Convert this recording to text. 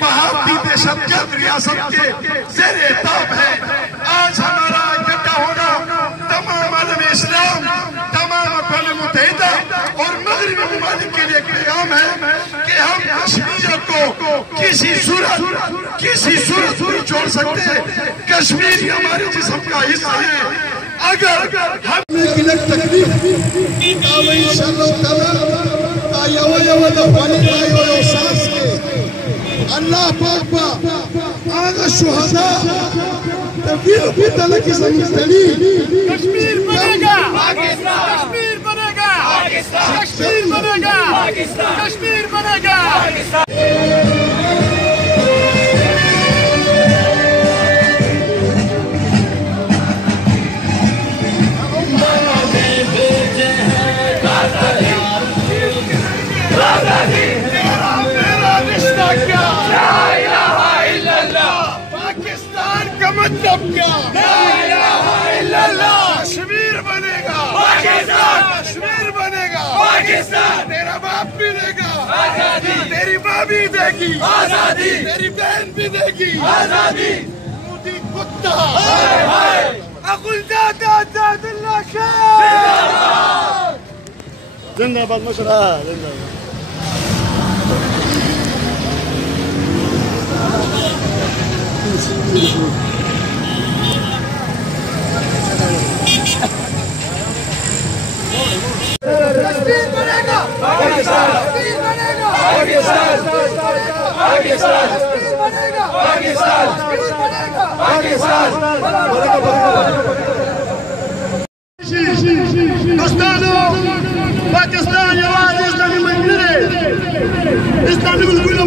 وہابی دہشت گرد ریاست کے زیر اعتاب ہے. آج ہمارا اکٹھا ہونا تمام عالم اسلام، تمام اقوام متحدہ اور مغربی ممالک کے لیے پیغام ہے کہ ہم کشمیر کو کسی صورت نہیں چھوڑ سکتے. کشمیر ہمارے جسم کا حصہ ہے. اگر ہم گلک تکلیف انشاءاللہ تعالی یو دفانی یو ساس کے اللہ پاک با آغا شہداء تفیر پیتالا کی زمستنی کشمیر بنے گا کشمیر بنے گا کشمیر بنے گا کشمیر بنے گا. پاکستان کا مطلب کیا؟ لا الہ الا اللہ. کشمیر بنے گا پاکستان، کشمیر بنے گا پاکستان. تیرا باپ بھی دے گا آزادی، تیری ماں بھی دے گی آزادی، تیری بہن بھی دے گی آزادی. مودی کتا اقول زاد اللہ شاہ. زندہ باد مشرا زندہ باد. کشمیر بنے گا پاکستان، کشمیر بنے گا پاکستان، پاکستان کشمیر بنے گا پاکستان، کشمیر بنے گا پاکستان. دوستانو پاکستان یوازې اسلامي ملک نه دی، اسلامي ملکونه